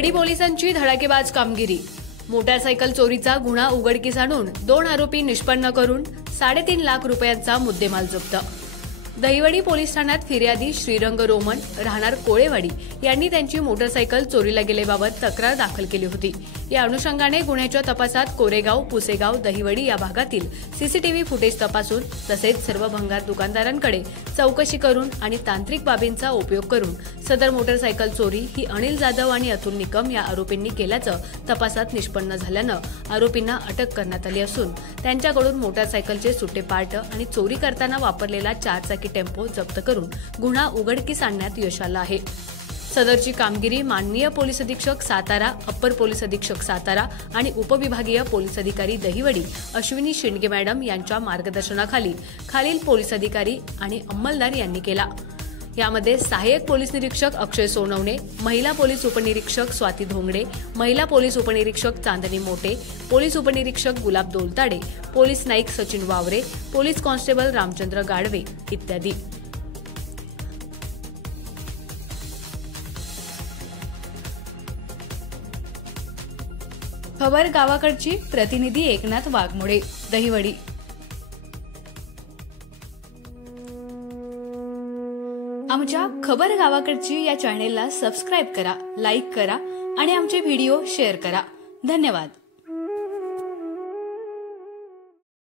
दहिवडी पोलिसांची धडाकेबाज कामगिरी। मोटारसायकल चोरीचा गुन्हा उघडकीस आणून 2 आरोपी निष्पन्न करून 3.5 लाख रुपयांचा मुद्देमाल जप्त। दहिवडी पोलीस ठाण्यात फिर्यादी श्रीरंग रोमन राहणार कोळेवाडी यांनी त्यांची मोटारसायकल चोरीला गेल्याबाबत तक्रार दाखल केली होती। या अनुषंगाने गुन्ह्याच्या तपासात कोरेगाव, पुसेगाव, दहिवडी या भागातील सीसीटीव्ही फुटेज तपासून तसेच सर्व भंगार दुकानदारांकडे चौकशी करून आणि तांत्रिक बाबींचा उपयोग करून सदर मोटारसायकल चोरी ही अनिल जाधव आणि अतुल निकम या आरोपींनी केल्याचं तपासात निष्पन्न झाल्यानं आरोपींना अटक करण्यात आली असून त्यांच्याकडून मोटारसायकलचे सुट्टे पार्ट आणि चोरी करताना वापरलेला 4 चाकी टेम्पो जप्त करून गुन्हा उघडकीस आणण्यात यश आलं आहे। सदरची कामगिरी माननीय पोलीस अधीक्षक सातारा, अप्पर पोलीस अधीक्षक सातारा आणि उपविभागीय पोलीस अधिकारी दहिवडी अश्विनी शिंदे मॅडम यांच्या मार्गदर्शनाखाली खालील पोलीस अधिकारी आणि अंमलदार यांनी केला। यामध्ये सहाय्यक पोलीस निरीक्षक अक्षय सोनवणे, महिला पोलीस उपनिरीक्षक स्वाती धोंगडे, महिला पोलीस उपनिरीक्षक चांदनी मोटे, पोलीस उपनिरीक्षक गुलाब दोलताडे, पोलीस नाईक सचिन वावरे, पोलीस कॉन्स्टेबल रामचंद्र गाडवे इत्यादी। खबर गावाकडची, प्रतिनिधी एकनाथ वाघमोडे, दहिवडी। आमच्या खबर गावाकडची या चॅनेलला सबस्क्राइब करा, लाईक करा आणि आमचे व्हिडिओ शेअर करा। धन्यवाद।